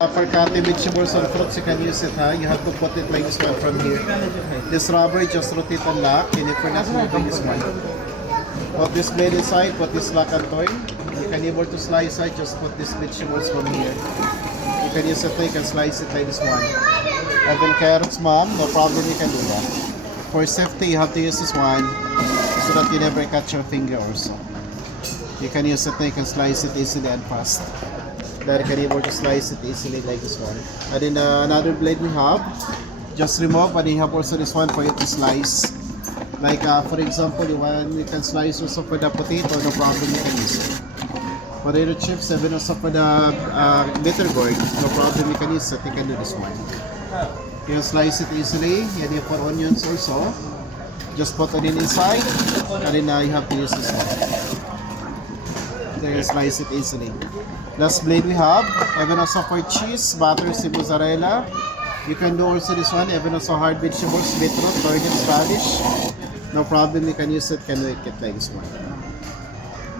For cutting vegetables and fruits, you can use it, huh? You have to put it like this one from here. This rubber, just rotate and lock, and if you're not moving this one. Put this blade inside, put this lock and turn. You can able to slice it, just put this vegetables from here. You can use it, you can slice it like this one. And then carrots, ma'am, no problem, you can do that. For safety, you have to use this one so that you never cut your finger or so. You can use it, you can slice it easily and fast. That you can able to slice it easily like this one. And then another blade we have, just remove, and you have also this one for you to slice. Like for example, you can slice also for the potato, no problem, you can use it. Potato chips, even also for the bitter gourd, no problem, you can use it. You can do this one. You can slice it easily, and you put onions also. Just put it inside, and then you have to use this one. You can slice it easily. Last blade we have, even also for cheese, butter, mozzarella. You can do also this one, even also hard vegetables, beetroot, turnips, radish. No problem, you can use it, can make it like this one.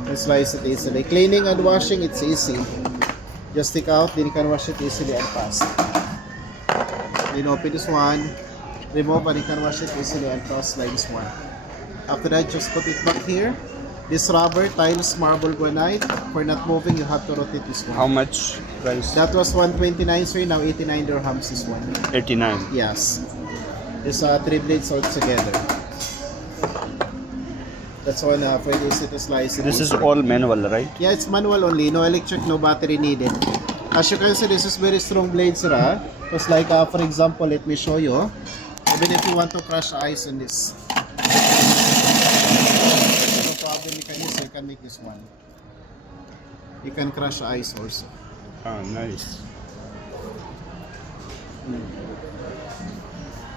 And slice it easily. Cleaning and washing, it's easy. Just take out, then you can wash it easily and fast. Then open this one, remove, and you can wash it easily and fast like this one. After that, just put it back here. This rubber, tiles, marble granite. For not moving, you have to rotate this one. How much price? That was 129, sir. Now 89 dirhams this one. 89. Yes. There's 3 blades all together. That's one for easy to slice it. This is all manual, right? Yeah, it's manual only. No electric, no battery needed. As you can see, this is very strong blade, sir. Because like, for example, let me show you. Even if you want to crush ice on this. No problem, you can use it. You can make this one. You can crush ice also. Ah, nice.